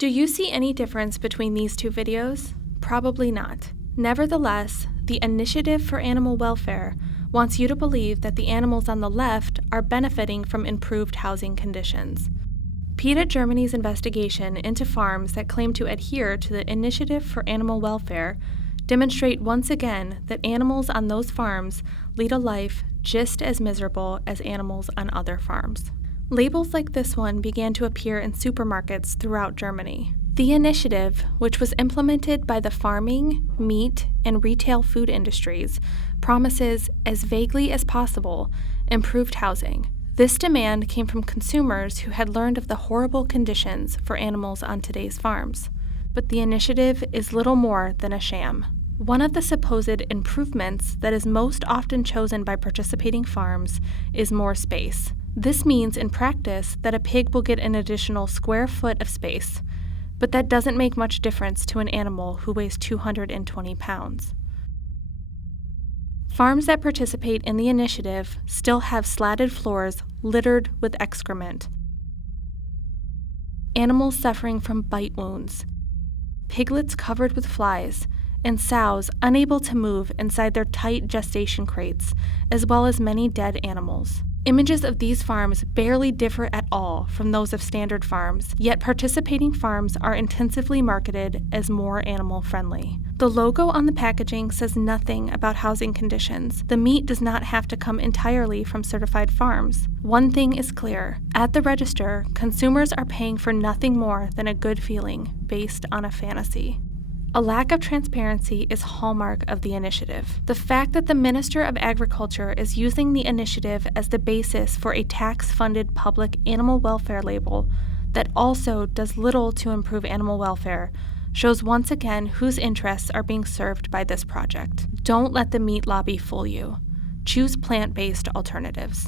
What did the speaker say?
Do you see any difference between these two videos? Probably not. Nevertheless, the Initiative for Animal Welfare wants you to believe that the animals on the left are benefiting from improved housing conditions. PETA Germany's investigation into farms that claim to adhere to the Initiative for Animal Welfare demonstrate once again that animals on those farms lead a life just as miserable as animals on other farms. Labels like this one began to appear in supermarkets throughout Germany. The initiative, which was implemented by the farming, meat, and retail food industries, promises, as vaguely as possible, improved housing. This demand came from consumers who had learned of the horrible conditions for animals on today's farms. But the initiative is little more than a sham. One of the supposed improvements that is most often chosen by participating farms is more space. This means in practice that a pig will get an additional square foot of space, but that doesn't make much difference to an animal who weighs 220 pounds. Farms that participate in the initiative still have slatted floors littered with excrement, animals suffering from bite wounds, piglets covered with flies, and sows unable to move inside their tight gestation crates, as well as many dead animals. Images of these farms barely differ at all from those of standard farms, yet participating farms are intensively marketed as more animal-friendly. The logo on the packaging says nothing about housing conditions. The meat does not have to come entirely from certified farms. One thing is clear. At the register, consumers are paying for nothing more than a good feeling based on a fantasy. A lack of transparency is hallmark of the initiative. The fact that the Minister of Agriculture is using the initiative as the basis for a tax-funded public animal welfare label that also does little to improve animal welfare shows once again whose interests are being served by this project. Don't let the meat lobby fool you. Choose plant-based alternatives.